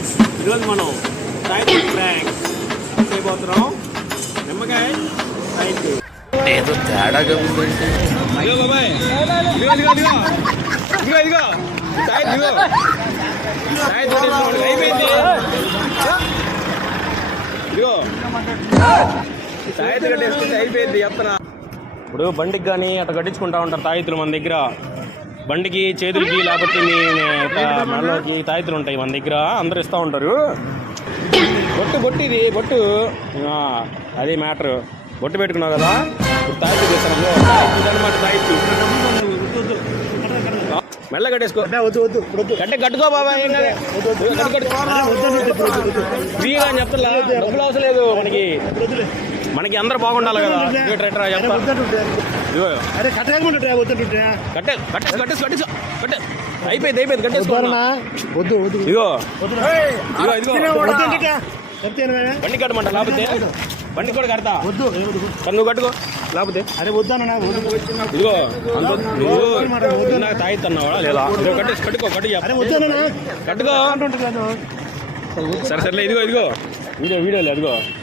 Friends, ఈరోజు మనం తాయితీ prank చేయబోతున్నాం. నిమ్మకాయ తాయితీ ఏదో తేడాగా ఉందంటే ఇదిగో బాబాయ్, ఇదిగో ఇదిగో ఇదిగో ఇదిగో ఇదిగో తాయితీ ఇదిగో తాయితీ కొట్టేసుకోండి. అయిపోయింది. ఇదిగో తాయితీ కట్టేసుకుంటే అయిపోయింది. చెప్తారా ఇప్పుడు బండికి కానీ అట్లా కట్టించుకుంటా ఉంటారు తాయితులు మన దగ్గర. బండికి చేతులకి లేకపోతే మెడలోకి తాయితులు ఉంటాయి మన దగ్గర, అందరు ఇస్తూ ఉంటారు. బొట్టు ఇది బొట్టు, అదే మ్యాటర్. బొట్టు పెట్టుకున్నావు కదా, ఇప్పుడు తాయితీ చేస్తాను అనమాట. తాయితీ మెల్ల కట్టేసుకో. కట్టే కట్టుకో బాబా, ఏం కాదు. ఫ్రీగా అని చెప్తా, డబ్బులు అవసరం లేదు మనకి అందరు బాగుండాలి కదా. అయిపోయింది కట్టేసుకో. ఇదిగో బండి కట్టమంట, లేకపోతే బండి కూడా కడతా. నువ్వు కట్టుకో, లేకపోతే అరే వద్దానా. ఇదిగో నువ్వు నాకు తాయిస్తున్నావా లేదా? కట్టుకో కట్టుకో. సరే సర్లే. ఇదిగో వీడియోలు అదిగో